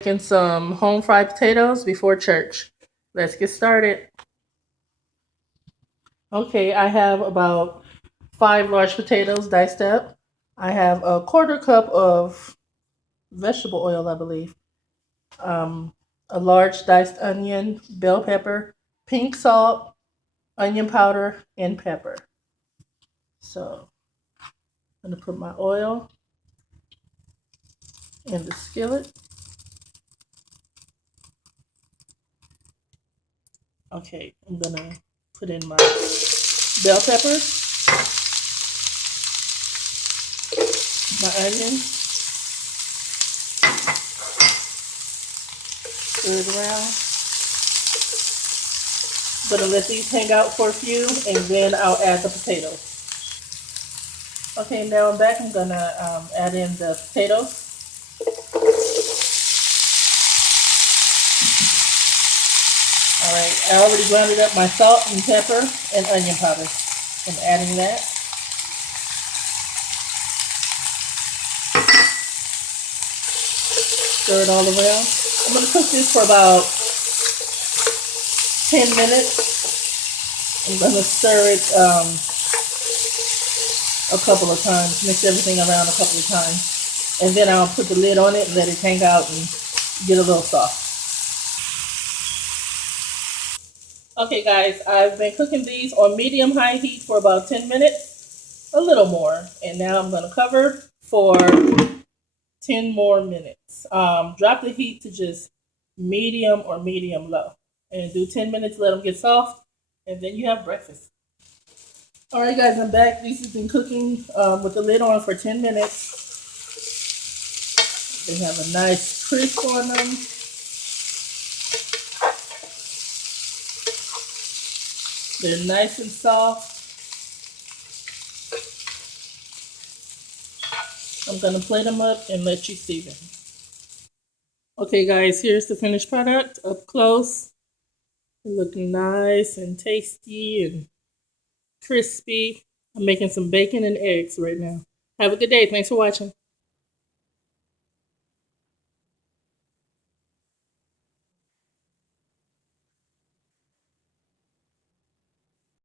Making some home fried potatoes before church. Let's get started. Okay, I have about 5 large potatoes diced up. I have a quarter cup of vegetable oil, I believe. Um, a large diced onion, bell pepper, pink salt, onion powder, and pepper. So I'm gonna put my oil in the skillet. Okay, I'm gonna put in my bell pepper, my onion, stir it around. Gonna let these hang out for a few, and then I'll add the potatoes. Okay, now I'm back. I'm gonna add in the potatoes. All right, I already grounded up my salt and pepper and onion powder. I'm adding that. Stir it all around. I'm gonna cook this for about 10 minutes. I'm gonna stir it a couple of times, mix everything around a couple of times, and then I'll put the lid on it and let it hang out and get a little soft. Okay guys, I've been cooking these on medium-high heat for about 10 minutes, a little more, and now I'm gonna cover for 10 more minutes. Drop the heat to just medium or medium-low, and do 10 minutes, let them get soft, and then you have breakfast. All right guys, I'm back. These have been cooking with the lid on for 10 minutes. They have a nice crisp on them. They're nice and soft. I'm gonna plate them up and let you see them. Okay guys, here's the finished product up close. They look nice and tasty and crispy. I'm making some bacon and eggs right now. Have a good day. Thanks for watching.